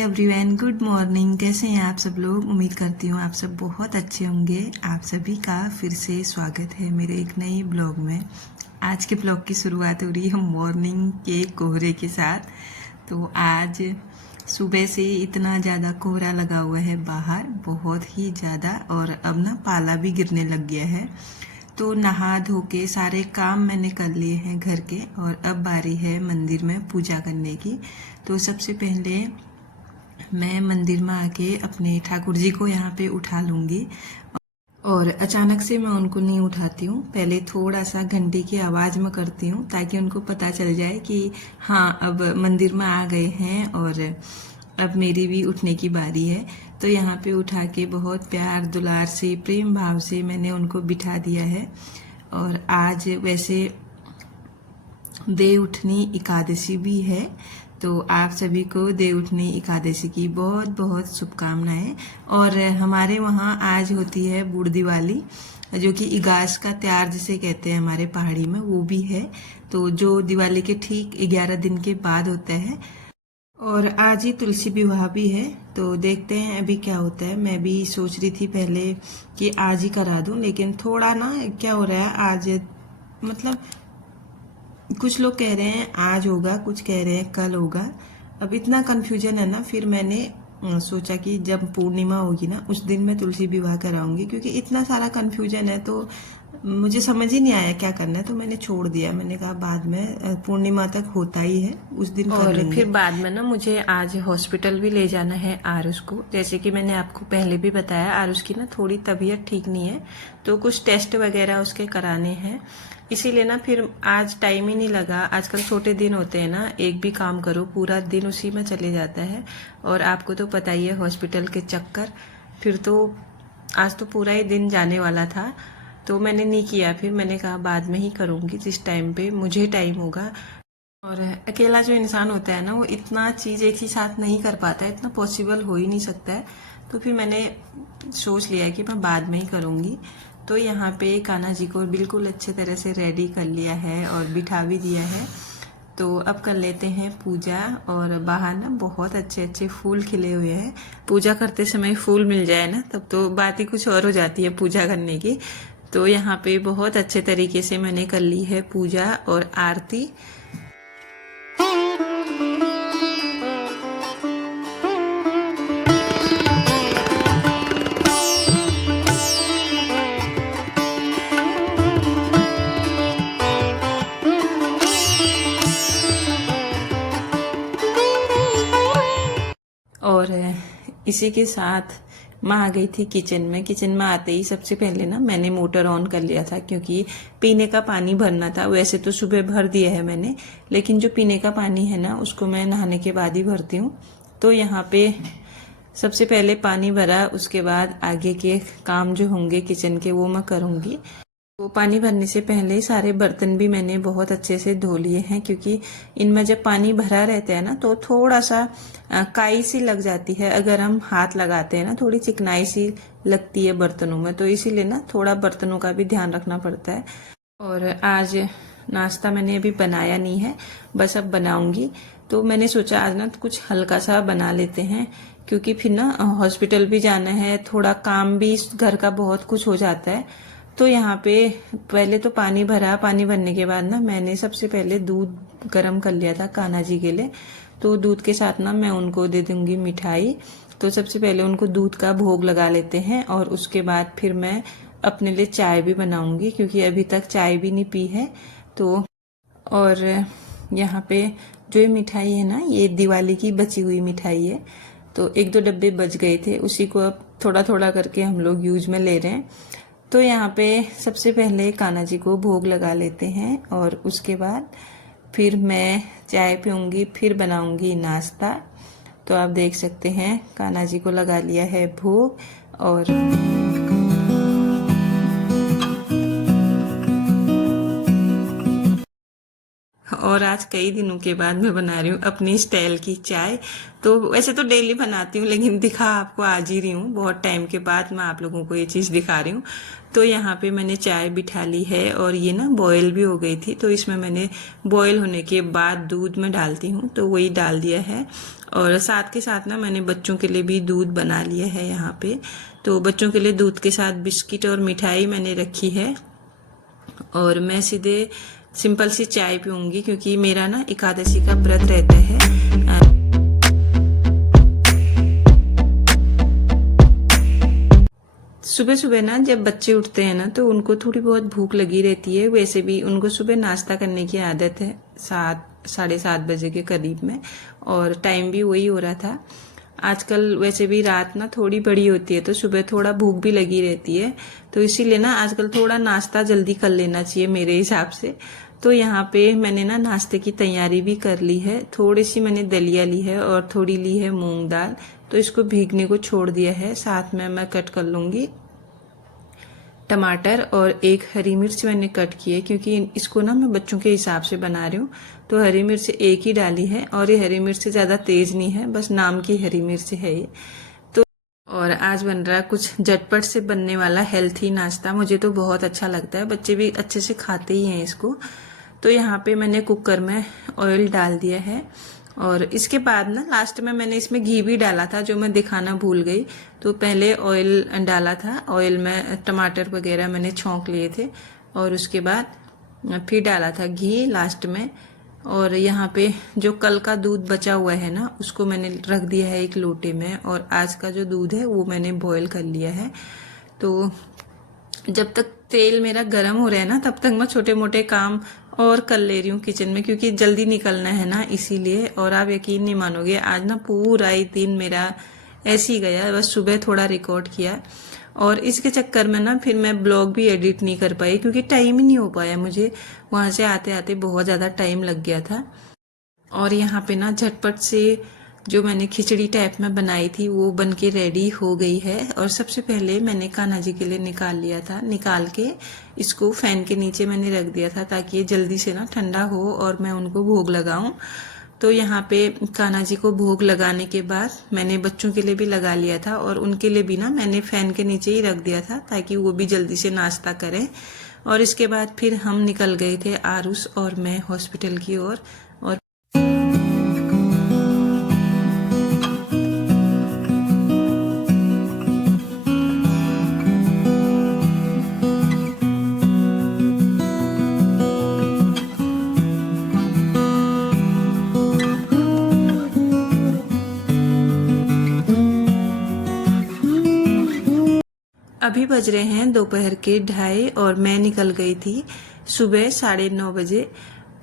Everyone, good morning. कैसे हैं आप सब लोग? उम्मीद करती हूँ आप सब बहुत अच्छे होंगे। आप सभी का फिर से स्वागत है मेरे एक नए ब्लॉग में। आज के ब्लॉग की शुरुआत हो रही है मॉर्निंग के कोहरे के साथ। तो आज सुबह से इतना ज़्यादा कोहरा लगा हुआ है बाहर, बहुत ही ज़्यादा, और अब ना पाला भी गिरने लग गया है। तो नहा धो के सारे काम मैंने कर लिए हैं घर के, और अब बारी है मंदिर में पूजा करने की। तो सबसे पहले मैं मंदिर में आके अपने ठाकुर जी को यहाँ पे उठा लूँगी, और अचानक से मैं उनको नहीं उठाती हूँ। पहले थोड़ा सा घंटी की आवाज़ में करती हूँ ताकि उनको पता चल जाए कि हाँ, अब मंदिर में आ गए हैं और अब मेरी भी उठने की बारी है। तो यहाँ पे उठा के बहुत प्यार दुलार से प्रेम भाव से मैंने उनको बिठा दिया है। और आज वैसे देव उठनी एकादशी भी है, तो आप सभी को देव उठनी एकादशी की बहुत बहुत शुभकामनाएं। और हमारे वहाँ आज होती है बूढ़ दिवाली, जो कि इगास का त्योहार जिसे कहते हैं हमारे पहाड़ी में, वो भी है। तो जो दिवाली के ठीक 11 दिन के बाद होता है। और आज ही तुलसी विवाह भी है, तो देखते हैं अभी क्या होता है। मैं भी सोच रही थी पहले कि आज ही करा दूं, लेकिन थोड़ा ना क्या हो रहा है आज, मतलब कुछ लोग कह रहे हैं आज होगा, कुछ कह रहे हैं कल होगा। अब इतना कंफ्यूजन है ना, फिर मैंने सोचा कि जब पूर्णिमा होगी ना उस दिन मैं तुलसी विवाह कराऊंगी, क्योंकि इतना सारा कंफ्यूजन है तो मुझे समझ ही नहीं आया क्या करना है। तो मैंने छोड़ दिया, मैंने कहा बाद में, पूर्णिमा तक होता ही है, उस दिन कर लेंगे। फिर बाद में ना मुझे आज हॉस्पिटल भी ले जाना है आरुष को। जैसे कि मैंने आपको पहले भी बताया, आरुष की ना थोड़ी तबीयत ठीक नहीं है, तो कुछ टेस्ट वगैरह उसके कराने हैं। इसीलिए ना फिर आज टाइम ही नहीं लगा। आजकल छोटे दिन होते हैं ना, एक भी काम करो पूरा दिन उसी में चले जाता है। और आपको तो पता ही है हॉस्पिटल के चक्कर, फिर तो आज तो पूरा ही दिन जाने वाला था, तो मैंने नहीं किया। फिर मैंने कहा बाद में ही करूँगी जिस टाइम पे मुझे टाइम होगा। और अकेला जो इंसान होता है ना, वो इतना चीज़ एक ही साथ नहीं कर पाता है, इतना पॉसिबल हो ही नहीं सकता है। तो फिर मैंने सोच लिया कि मैं बाद में ही करूँगी। तो यहाँ पे कान्हा जी को बिल्कुल अच्छे तरह से रेडी कर लिया है और बिठा भी दिया है। तो अब कर लेते हैं पूजा। और बाहर ना बहुत अच्छे अच्छे फूल खिले हुए हैं। पूजा करते समय फूल मिल जाए ना, तब तो बात ही कुछ और हो जाती है पूजा करने की। तो यहाँ पे बहुत अच्छे तरीके से मैंने कर ली है पूजा और आरती। और इसी के साथ मैं आ गई थी किचन में। किचन में आते ही सबसे पहले ना मैंने मोटर ऑन कर लिया था, क्योंकि पीने का पानी भरना था। वैसे तो सुबह भर दिया है मैंने, लेकिन जो पीने का पानी है ना उसको मैं नहाने के बाद ही भरती हूँ। तो यहाँ पे सबसे पहले पानी भरा, उसके बाद आगे के काम जो होंगे किचन के वो मैं करूँगी। तो पानी भरने से पहले सारे बर्तन भी मैंने बहुत अच्छे से धो लिए हैं, क्योंकि इनमें जब पानी भरा रहता है ना तो थोड़ा सा काई सी लग जाती है। अगर हम हाथ लगाते हैं ना, थोड़ी चिकनाई सी लगती है बर्तनों में, तो इसीलिए ना थोड़ा बर्तनों का भी ध्यान रखना पड़ता है। और आज नाश्ता मैंने अभी बनाया नहीं है, बस अब बनाऊंगी। तो मैंने सोचा आज ना कुछ हल्का सा बना लेते हैं, क्योंकि फिर ना हॉस्पिटल भी जाना है, थोड़ा काम भी घर का बहुत कुछ हो जाता है। तो यहाँ पे पहले तो पानी भरा, पानी भरने के बाद ना मैंने सबसे पहले दूध गर्म कर लिया था कान्हा जी के लिए। तो दूध के साथ ना मैं उनको दे दूंगी मिठाई। तो सबसे पहले उनको दूध का भोग लगा लेते हैं, और उसके बाद फिर मैं अपने लिए चाय भी बनाऊंगी, क्योंकि अभी तक चाय भी नहीं पी है। तो और यहाँ पे जो ये मिठाई है ना, ये दिवाली की बची हुई मिठाई है। तो 1-2 डब्बे बच गए थे, उसी को अब थोड़ा थोड़ा करके हम लोग यूज में ले रहे हैं। तो यहाँ पे सबसे पहले कान्हा जी को भोग लगा लेते हैं, और उसके बाद फिर मैं चाय पीऊँगी, फिर बनाऊँगी नाश्ता। तो आप देख सकते हैं कान्हा जी को लगा लिया है भोग। और और आज कई दिनों के बाद मैं बना रही हूँ अपनी स्टाइल की चाय। तो वैसे तो डेली बनाती हूँ, लेकिन दिखा आपको आज ही रही हूँ, बहुत टाइम के बाद मैं आप लोगों को ये चीज़ दिखा रही हूँ। तो यहाँ पे मैंने चाय बिठा ली है और ये ना बॉयल भी हो गई थी, तो इसमें मैंने बॉयल होने के बाद दूध में डालती हूँ तो वही डाल दिया है। और साथ के साथ ना मैंने बच्चों के लिए भी दूध बना लिया है यहाँ पे। तो बच्चों के लिए दूध के साथ बिस्किट और मिठाई मैंने रखी है और मैं सीधे सिंपल सी चाय पीऊंगी क्योंकि मेरा ना एकादशी का व्रत रहता है। सुबह सुबह ना जब बच्चे उठते हैं ना तो उनको थोड़ी बहुत भूख लगी रहती है। वैसे भी उनको सुबह नाश्ता करने की आदत है 7-7:30 बजे के करीब में, और टाइम भी वही हो रहा था। आजकल वैसे भी रात ना थोड़ी बड़ी होती है तो सुबह थोड़ा भूख भी लगी रहती है, तो इसीलिए ना आजकल थोड़ा नाश्ता जल्दी कर लेना चाहिए मेरे हिसाब से। तो यहाँ पे मैंने ना नाश्ते की तैयारी भी कर ली है। थोड़ी सी मैंने दलिया ली है और थोड़ी ली है मूंग दाल, तो इसको भीगने को छोड़ दिया है। साथ में मैं कट कर लूँगी टमाटर और एक हरी मिर्च मैंने कट की है, क्योंकि इसको ना मैं बच्चों के हिसाब से बना रही हूँ। तो हरी मिर्च एक ही डाली है और ये हरी मिर्च ज़्यादा तेज़ नहीं है, बस नाम की हरी मिर्च है ये। तो और आज बन रहा कुछ झटपट से बनने वाला हेल्थी नाश्ता, मुझे तो बहुत अच्छा लगता है, बच्चे भी अच्छे से खाते ही हैं इसको। तो यहाँ पे मैंने कुकर में ऑयल डाल दिया है और इसके बाद ना लास्ट में मैंने इसमें घी भी डाला था, जो मैं दिखाना भूल गई। तो पहले ऑयल डाला था, ऑयल में टमाटर वगैरह मैंने छौंक लिए थे और उसके बाद फिर डाला था घी लास्ट में। और यहाँ पे जो कल का दूध बचा हुआ है ना उसको मैंने रख दिया है एक लोटे में, और आज का जो दूध है वो मैंने बॉयल कर लिया है। तो जब तक तेल मेरा गर्म हो रहा है ना तब तक मैं छोटे मोटे काम और कर ले रही हूँ किचन में, क्योंकि जल्दी निकलना है ना इसीलिए। और आप यकीन नहीं मानोगे, आज ना पूरा ही दिन मेरा ऐसे ही गया, बस सुबह थोड़ा रिकॉर्ड किया और इसके चक्कर में ना फिर मैं ब्लॉग भी एडिट नहीं कर पाई, क्योंकि टाइम ही नहीं हो पाया मुझे। वहाँ से आते आते बहुत ज़्यादा टाइम लग गया था। और यहाँ पे ना झटपट से जो मैंने खिचड़ी टाइप में बनाई थी वो बन के रेडी हो गई है। और सबसे पहले मैंने कान्हा जी के लिए निकाल लिया था, निकाल के इसको फैन के नीचे मैंने रख दिया था ताकि ये जल्दी से ना ठंडा हो और मैं उनको भोग लगाऊं। तो यहाँ पे कान्हा जी को भोग लगाने के बाद मैंने बच्चों के लिए भी लगा लिया था और उनके लिए भी ना मैंने फैन के नीचे ही रख दिया था ताकि वो भी जल्दी से नाश्ता करें। और इसके बाद फिर हम निकल गए थे आरुष और मैं हॉस्पिटल की ओर। और अभी बज रहे हैं दोपहर के 2:30 और मैं निकल गई थी सुबह 9:30 बजे।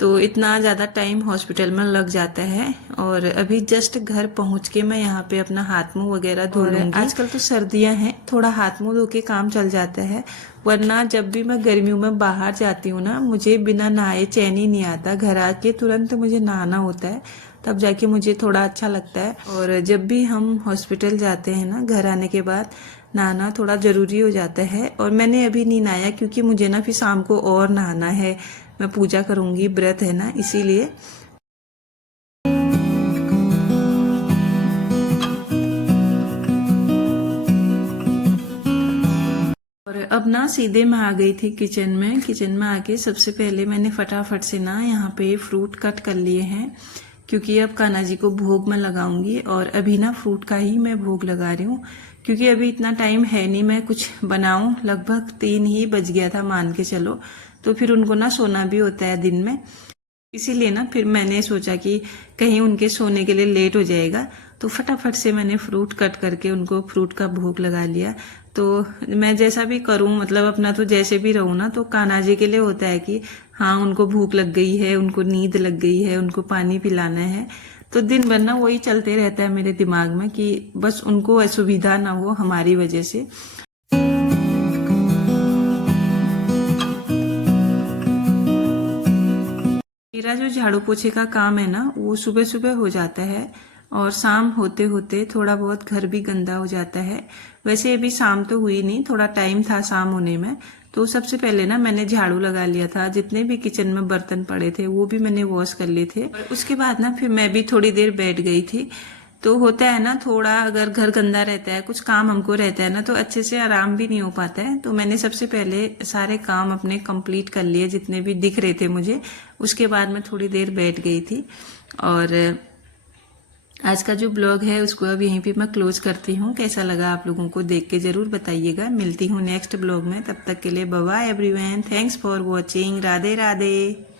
तो इतना ज़्यादा टाइम हॉस्पिटल में लग जाता है। और अभी जस्ट घर पहुंच के मैं यहाँ पे अपना हाथ मुंह वगैरह धो लूँगी। आजकल तो सर्दियाँ हैं, थोड़ा हाथ मुंह धो के काम चल जाता है, वरना जब भी मैं गर्मियों में बाहर जाती हूँ ना मुझे बिना नहाए चैन ही नहीं आता। घर आके तुरंत मुझे नहाना होता है, तब जाके मुझे थोड़ा अच्छा लगता है। और जब भी हम हॉस्पिटल जाते हैं ना घर आने के बाद नहाना थोड़ा ज़रूरी हो जाता है। और मैंने अभी नहीं नहाया क्योंकि मुझे ना फिर शाम को और नहाना है, मैं पूजा करूँगी, व्रत है ना इसीलिए। और अब ना सीधे मैं आ गई थी किचन में। किचन में आके सबसे पहले मैंने फटाफट से ना यहाँ पे फ्रूट कट कर लिए हैं, क्योंकि अब कान्हा जी को भोग मैं लगाऊंगी। और अभी ना फ्रूट का ही मैं भोग लगा रही हूँ, क्योंकि अभी इतना टाइम है नहीं मैं कुछ बनाऊं। लगभग 3 ही बज गया था मान के चलो। तो फिर उनको ना सोना भी होता है दिन में, इसीलिए ना फिर मैंने सोचा कि कहीं उनके सोने के लिए लेट हो जाएगा, तो फटाफट से मैंने फ्रूट कट करके उनको फ्रूट का भोग लगा लिया। तो मैं जैसा भी करूं, मतलब अपना तो जैसे भी रहूं ना, तो कान्हा जी के लिए होता है कि हाँ उनको भूख लग गई है, उनको नींद लग गई है, उनको पानी पिलाना है। तो दिन भर ना वही चलते रहता है मेरे दिमाग में कि बस उनको असुविधा ना हो हमारी वजह से। मेरा जो झाड़ू पोछे का काम है ना वो सुबह सुबह हो जाता है और शाम होते होते थोड़ा बहुत घर भी गंदा हो जाता है। वैसे अभी शाम तो हुई नहीं, थोड़ा टाइम था शाम होने में, तो सबसे पहले ना मैंने झाड़ू लगा लिया था, जितने भी किचन में बर्तन पड़े थे वो भी मैंने वॉश कर लिए थे। और उसके बाद ना फिर मैं भी थोड़ी देर बैठ गई थी। तो होता है ना, थोड़ा अगर घर गंदा रहता है, कुछ काम हमको रहता है ना, तो अच्छे से आराम भी नहीं हो पाता है। तो मैंने सबसे पहले सारे काम अपने कंप्लीट कर लिए जितने भी दिख रहे थे मुझे। उसके बाद मैं थोड़ी देर बैठ गई थी। और आज का जो ब्लॉग है उसको अब यहीं पे मैं क्लोज करती हूँ। कैसा लगा आप लोगों को देख के जरूर बताइएगा। मिलती हूँ नेक्स्ट ब्लॉग में, तब तक के लिए bye bye everyone. Thanks for watching. Radhe Radhe.